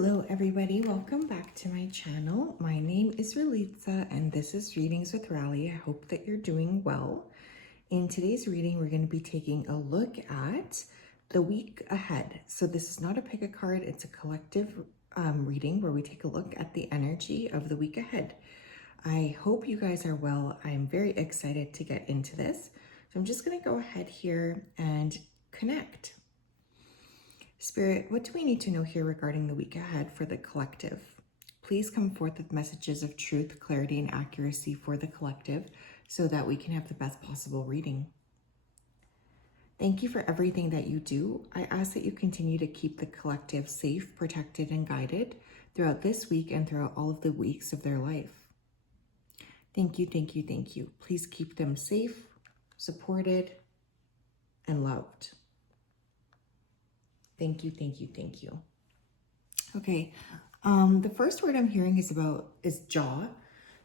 Hello everybody, welcome back to my channel. My name is Ralitza and this is Readings with Rali. I hope that you're doing well. In today's reading, we're going to be taking a look at the week ahead. So this is not a pick a card, it's a collective reading where we take a look at the energy of the week ahead. I hope you guys are well. I'm very excited to get into this. So I'm just going to go ahead here and connect. Spirit, what do we need to know here regarding the week ahead for the collective? Please come forth with messages of truth, clarity, and accuracy for the collective so that we can have the best possible reading. Thank you for everything that you do. I ask that you continue to keep the collective safe, protected, and guided throughout this week and throughout all of the weeks of their life. Thank you, thank you, thank you. Please keep them safe, supported, and loved. Thank you, thank you, thank you. Okay, the first word I'm hearing is jaw.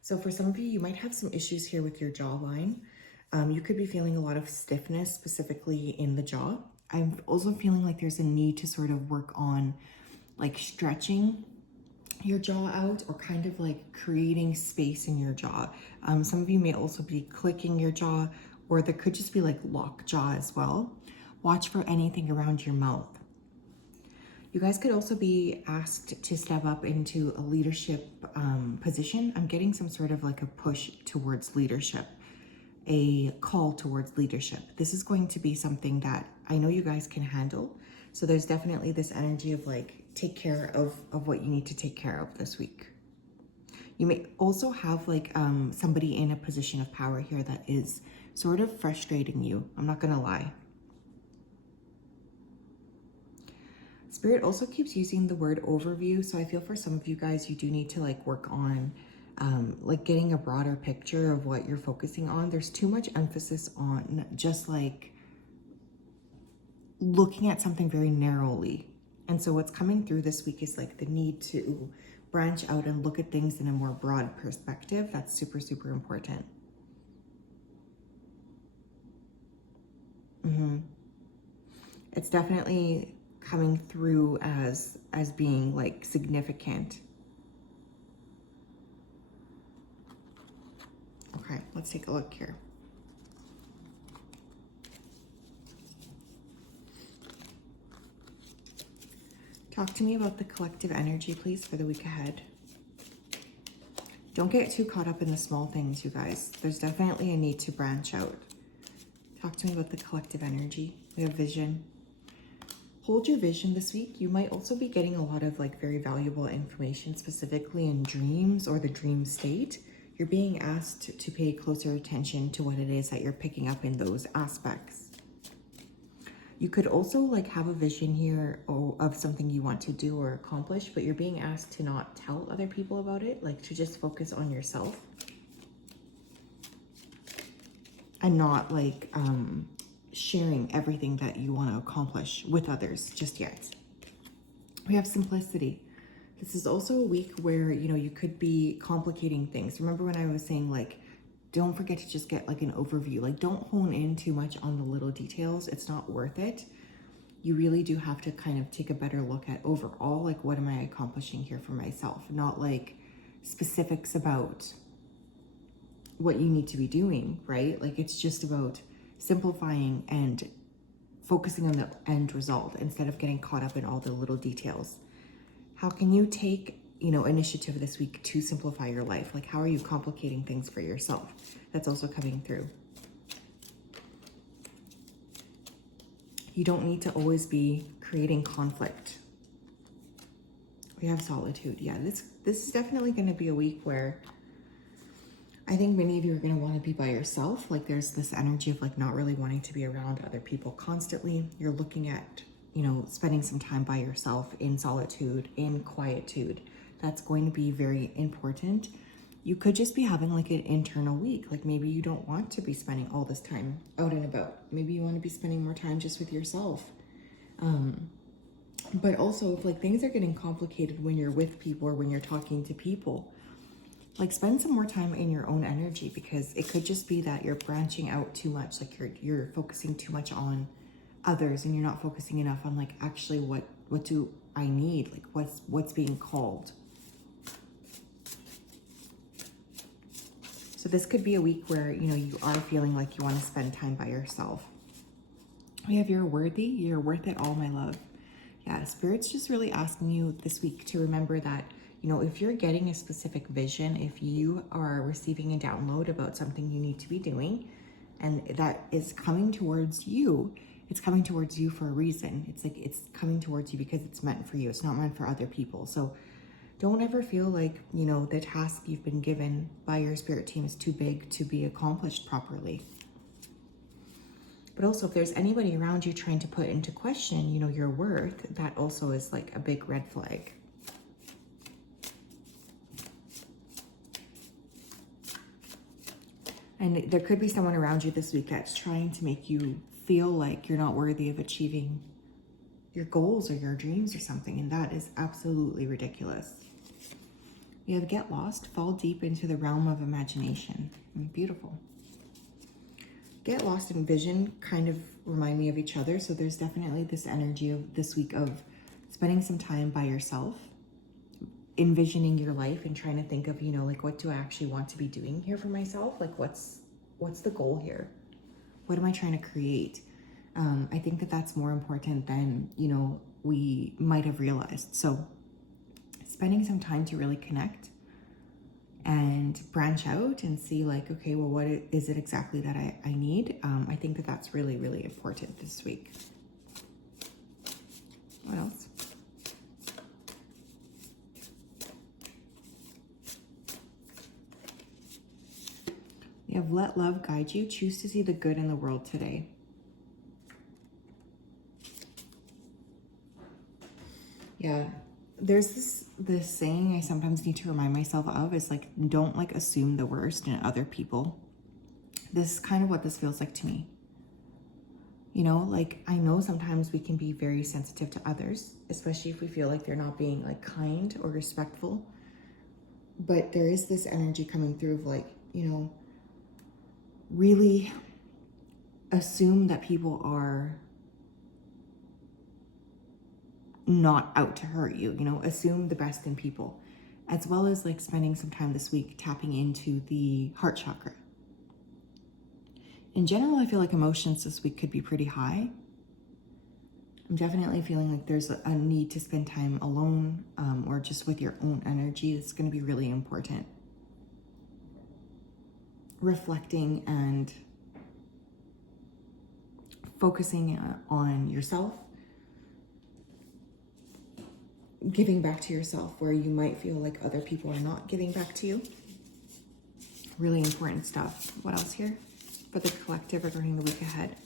So for some of you, you might have some issues here with your jawline. You could be feeling a lot of stiffness, specifically in the jaw. I'm also feeling like there's a need to sort of work on like stretching your jaw out or kind of like creating space in your jaw. Some of you may also be clicking your jaw, or there could just be like locked jaw as well. Watch for anything around your mouth. You guys could also be asked to step up into a leadership position. I'm getting some sort of like a push towards leadership, a call towards leadership. This is going to be something that I know you guys can handle. So there's definitely this energy of like, take care of what you need to take care of this week. You may also have like somebody in a position of power here that is sort of frustrating you. I'm not gonna lie. Spirit also keeps using the word overview. So I feel for some of you guys, you do need to like work on like getting a broader picture of what you're focusing on. There's too much emphasis on just like looking at something very narrowly. And so what's coming through this week is like the need to branch out and look at things in a more broad perspective. That's super, super important. It's definitely coming through as being like significant. Okay, let's take a look here. Talk to me about the collective energy, please, for the week ahead. Don't get too caught up in the small things, you guys. There's definitely a need to branch out. Talk to me about the collective energy. We have vision. Hold your vision this week. You might also be getting a lot of like very valuable information, specifically in dreams or the dream state. You're being asked to pay closer attention to what it is that you're picking up in those aspects. You could also like have a vision here of something you want to do or accomplish, but you're being asked to not tell other people about it, like to just focus on yourself and not like sharing everything that you want to accomplish with others just yet. We have simplicity. This is also a week where, you know, you could be complicating things. Remember when I was saying like, don't forget to just get like an overview. Like don't hone in too much on the little details. It's not worth it. You really do have to kind of take a better look at overall, like what am I accomplishing here for myself? Not like specifics about what you need to be doing, right? Like it's just about simplifying and focusing on the end result instead of getting caught up in all the little details. How can you take, you know, initiative this week to simplify your life? Like how are you complicating things for yourself? That's also coming through. You don't need to always be creating conflict. We have solitude. Yeah, this is definitely going to be a week where I think many of you are going to want to be by yourself. Like there's this energy of like not really wanting to be around other people constantly. You're looking at, you know, spending some time by yourself in solitude, in quietude. That's going to be very important. You could just be having like an internal week. Like maybe you don't want to be spending all this time out and about. Maybe you want to be spending more time just with yourself. But also if like things are getting complicated when you're with people or when you're talking to people, like spend some more time in your own energy, because it could just be that you're branching out too much. Like you're focusing too much on others and you're not focusing enough on like actually what What do I need? Like what's being called? So this could be a week where, you know, you are feeling like you want to spend time by yourself. We have you're worthy, you're worth it all, my love. Yeah, Spirit's just really asking you this week to remember that, you know, if you're getting a specific vision, if you are receiving a download about something you need to be doing, and that is coming towards you, it's coming towards you for a reason. It's like it's coming towards you because it's meant for you. It's not meant for other people. So don't ever feel like, you know, the task you've been given by your spirit team is too big to be accomplished properly. But also, if there's anybody around you trying to put into question, you know, your worth, that also is like a big red flag. And there could be someone around you this week that's trying to make you feel like you're not worthy of achieving your goals or your dreams or something. And that is absolutely ridiculous. We have get lost, fall deep into the realm of imagination. Beautiful. Get lost and vision kind of remind me of each other. So there's definitely this energy of this week of spending some time by yourself, envisioning your life and trying to think of, you know, like, what do I actually want to be doing here for myself? Like, what's the goal here? What am I trying to create? I think that that's more important than, you know, we might have realized. So spending some time to really connect and branch out and see like, okay, well, what is it exactly that I need? I think that that's really, really important this week. What else? We have let love guide you. Choose to see the good in the world today. Yeah, there's this saying I sometimes need to remind myself of is like, don't like assume the worst in other people. This is kind of what this feels like to me. You know, like I know sometimes we can be very sensitive to others, especially if we feel like they're not being like kind or respectful. But there is this energy coming through of like, you know, really assume that people are not out to hurt you, you know, assume the best in people, as well as like spending some time this week tapping into the heart chakra. In general, I feel like emotions this week could be pretty high. I'm definitely feeling like there's a need to spend time alone or just with your own energy. It's going to be really important. Reflecting and focusing on yourself, giving back to yourself where you might feel like other people are not giving back to you. Really important stuff. What else here for the collective regarding the week ahead?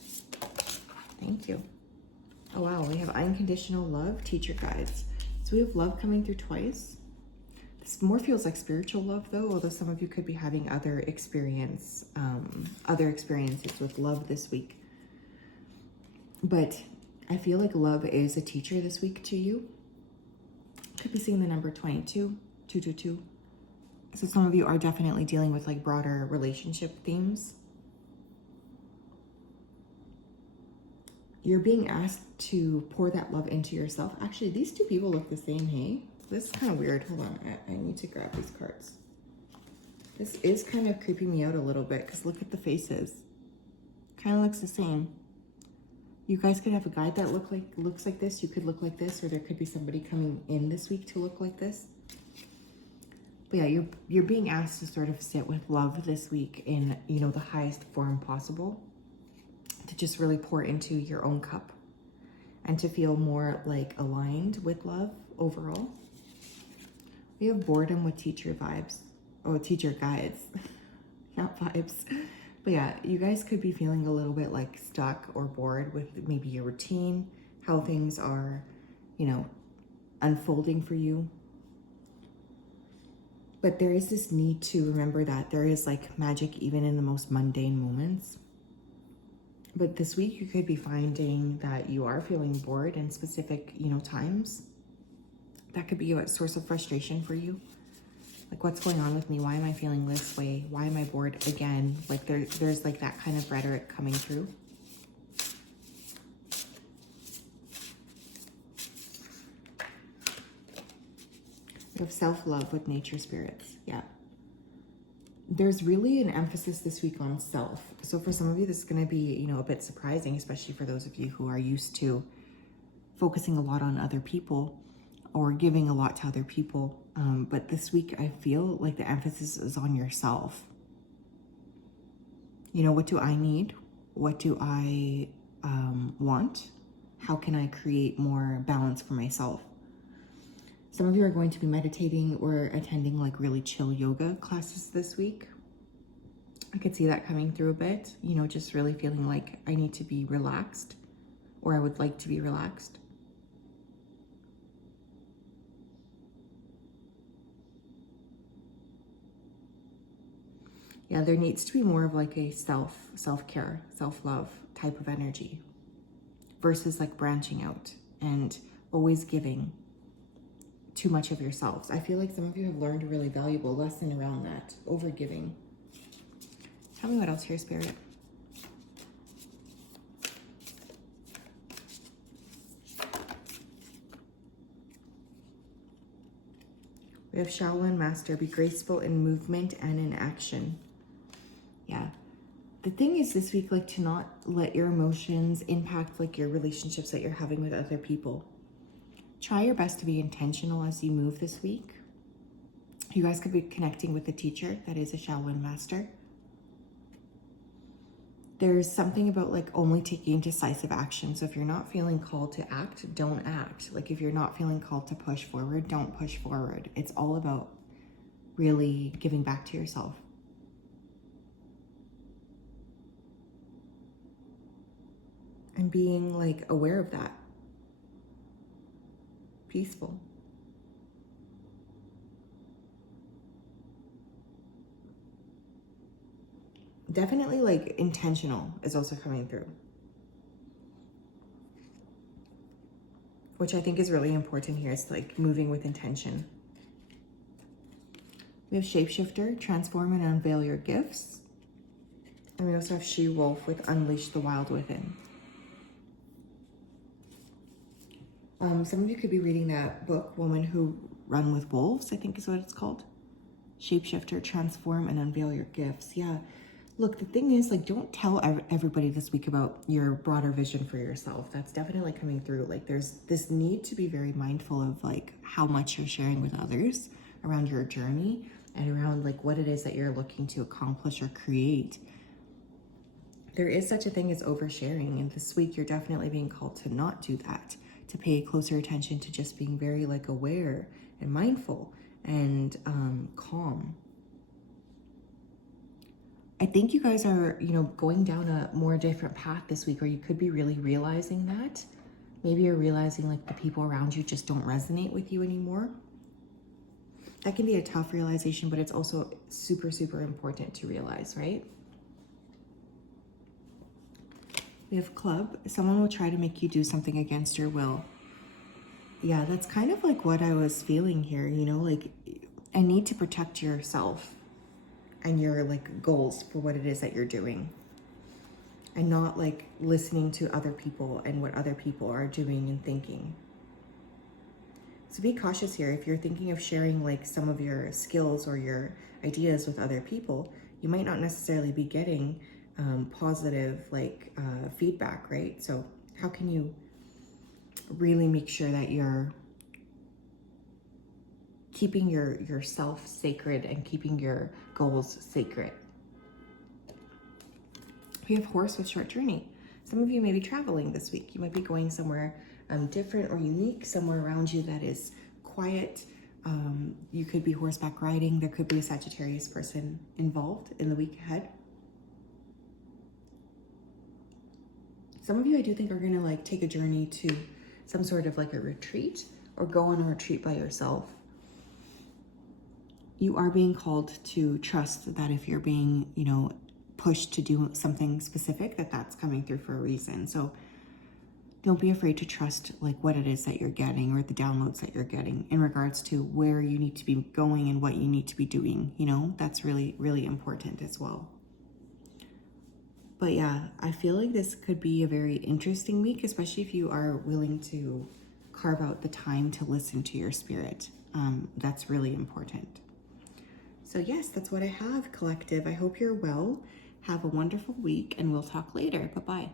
Thank you. Oh wow, we have unconditional love, teacher guides. So we have love coming through twice. This more feels like spiritual love though, although some of you could be having other experiences with love this week. But I feel like love is a teacher this week to you. Could be seeing the number 22, 222. So some of you are definitely dealing with like broader relationship themes. You're being asked to pour that love into yourself. Actually, these two people look the same, hey? This is kind of weird. Hold on, I need to grab these cards. This is kind of creeping me out a little bit because look at the faces. Kind of looks the same. You guys could have a guide that looks like this. You could look like this, or there could be somebody coming in this week to look like this. But yeah, you're being asked to sort of sit with love this week in, you know, the highest form possible, to just really pour into your own cup and to feel more like aligned with love overall. We have boredom with teacher vibes. Oh, teacher guides, not vibes. But yeah, you guys could be feeling a little bit like stuck or bored with maybe your routine, how things are, you know, unfolding for you. But there is this need to remember that there is like magic even in the most mundane moments. But this week you could be finding that you are feeling bored in specific, you know, times. That could be a source of frustration for you. Like, what's going on with me? Why am I feeling this way? Why am I bored again? Like there's like that kind of rhetoric coming through. We have self-love with nature spirits. Yeah. There's really an emphasis this week on self. So for some of you, this is going to be, a bit surprising, especially for those of you who are used to focusing a lot on other people or giving a lot to other people. But this week, I feel like the emphasis is on yourself. What do I need? What do I want? How can I create more balance for myself? Some of you are going to be meditating or attending like really chill yoga classes this week. I could see that coming through a bit, just really feeling like I need to be relaxed, or I would like to be relaxed. Yeah, there needs to be more of like a self-care, self-love type of energy versus like branching out and always giving too much of yourselves. I feel like some of you have learned a really valuable lesson around that, over giving. Tell me what else here, Spirit. We have Shaolin Master, be graceful in movement and in action. Yeah. The thing is this week, like to not let your emotions impact like your relationships that you're having with other people. Try your best to be intentional as you move this week. You guys could be connecting with a teacher that is a Shaolin Master. There's something about like only taking decisive action. So if you're not feeling called to act, don't act. Like if you're not feeling called to push forward, don't push forward. It's all about really giving back to yourself. And being like aware of that. Peaceful. Definitely like intentional is also coming through, which I think is really important here. It's like moving with intention. We have Shapeshifter, transform and unveil your gifts. And we also have She-Wolf with unleash the wild within. Some of you could be reading that book, Woman Who Run with Wolves, I think is what it's called. Shapeshifter, transform and unveil your gifts. Yeah. Look, the thing is, like, don't tell everybody this week about your broader vision for yourself. That's definitely coming through. Like, there's this need to be very mindful of, like, how much you're sharing with others around your journey and around, like, what it is that you're looking to accomplish or create. There is such a thing as oversharing, and this week you're definitely being called to not do that, to pay closer attention to just being very, like, aware and mindful and calm. I think you guys are, going down a more different path this week, or you could be really realizing that. Maybe you're realizing like the people around you just don't resonate with you anymore. That can be a tough realization, but it's also super, super important to realize, right? We have Club. Someone will try to make you do something against your will. Yeah, that's kind of like what I was feeling here, like a need to protect yourself and your like goals for what it is that you're doing, and not like listening to other people and what other people are doing and thinking. So be cautious here. If you're thinking of sharing like some of your skills or your ideas with other people, you might not necessarily be getting positive feedback, right? So how can you really make sure that you're keeping yourself sacred and keeping your goals sacred? We have Horse with short journey. Some of you may be traveling this week. You might be going somewhere different or unique, somewhere around you that is quiet. You could be horseback riding. There could be a Sagittarius person involved in the week ahead. Some of you I do think are gonna like take a journey to some sort of like a retreat or go on a retreat by yourself. You are being called to trust that if you're being, pushed to do something specific, that's coming through for a reason. So don't be afraid to trust like what it is that you're getting or the downloads that you're getting in regards to where you need to be going and what you need to be doing. That's really, really important as well. But yeah, I feel like this could be a very interesting week, especially if you are willing to carve out the time to listen to your spirit. That's really important. So yes, that's what I have, collective. I hope you're well. Have a wonderful week, and we'll talk later. Bye-bye.